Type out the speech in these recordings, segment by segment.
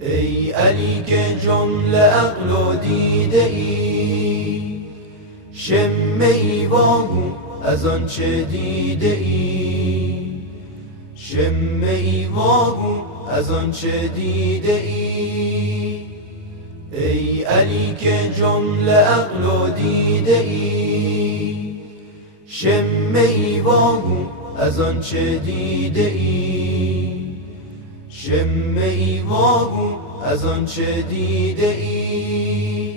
ای علی که جمله عقل و دیده ای، شمه ای واگو از آنچه دیده ای، شمه ای واگو از آنچه دیده ای. ای علی که جمله عقل و دیده ای، شمه ای واگو از آنچه دیده ای، شمه ای واگو از آنچه دیده ای.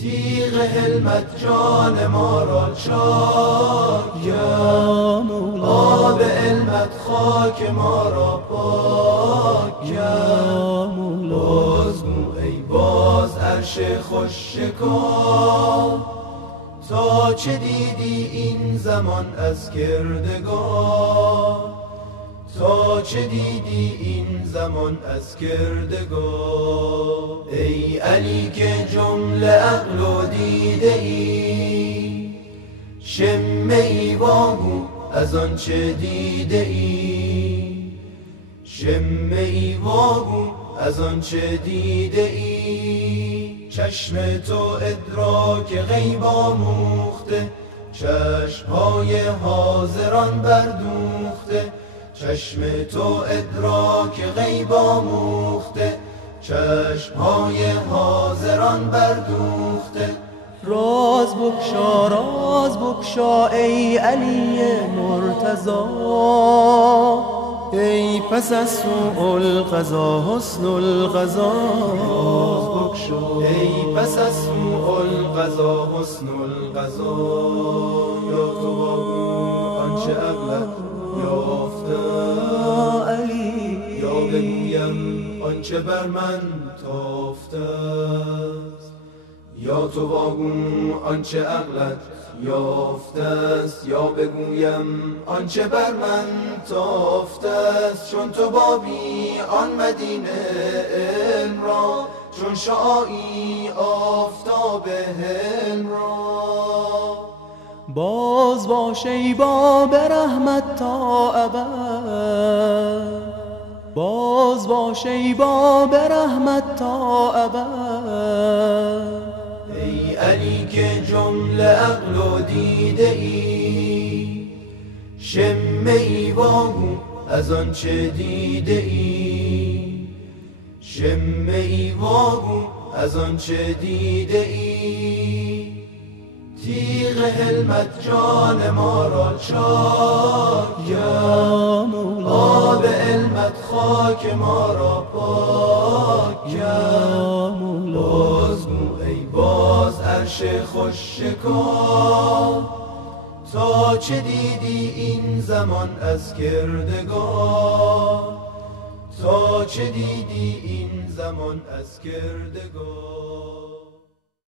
تیغ حلمت جان ما را چاک کرد، آب علمت خاک ما را پاک کرد. بازگو ای باز عرش خوش شکار، تا چه دیدی این زمان از کردگار، تا چه دیدی این زمان از کردگار. ای علی که جمله عقل و دیده ای، شمه ای واگو از آنچه دیده ای، شمه ای واگو از آنچه دیده ای. چشم تو ادراک غیب آموخته، چشمهای حاضران بردوخته، چشم تو ادراک غیب آموخته، چشمهای حاضران بردوخته. راز بگشا ای علی مرتضی، ای پس از سوء القضا حسن القضا. راز بگشا ای پس از سوء القضا حسن القضا. یا تو واگو آنچه عقلت یافته علی، یا بگویم آنچه بر من تافته است. یا تو واگو آنچه عقلت یافته است، یا بگویم آنچه بر من تافته است. چون تو بابی آن مدینه علم را، چون شعاعی آفتاب حلم را. باز باش ای باب رحمت تا ابد، باز باش ای باب رحمت تا ابد. ای علی که جمله عقل و دیده ای، شمه ای واگو از آنچه دیده ای، شمه ای واگو از آنچه دیده ای. تیغ حلمت جان ما را چاک کرد، آب علمت خاک ما را پاک کرد. بازگو ای باز عرش خوش شکار، تا چه دیدی این زمان از کردگار، تا چه دیدی این زمان از کردگار.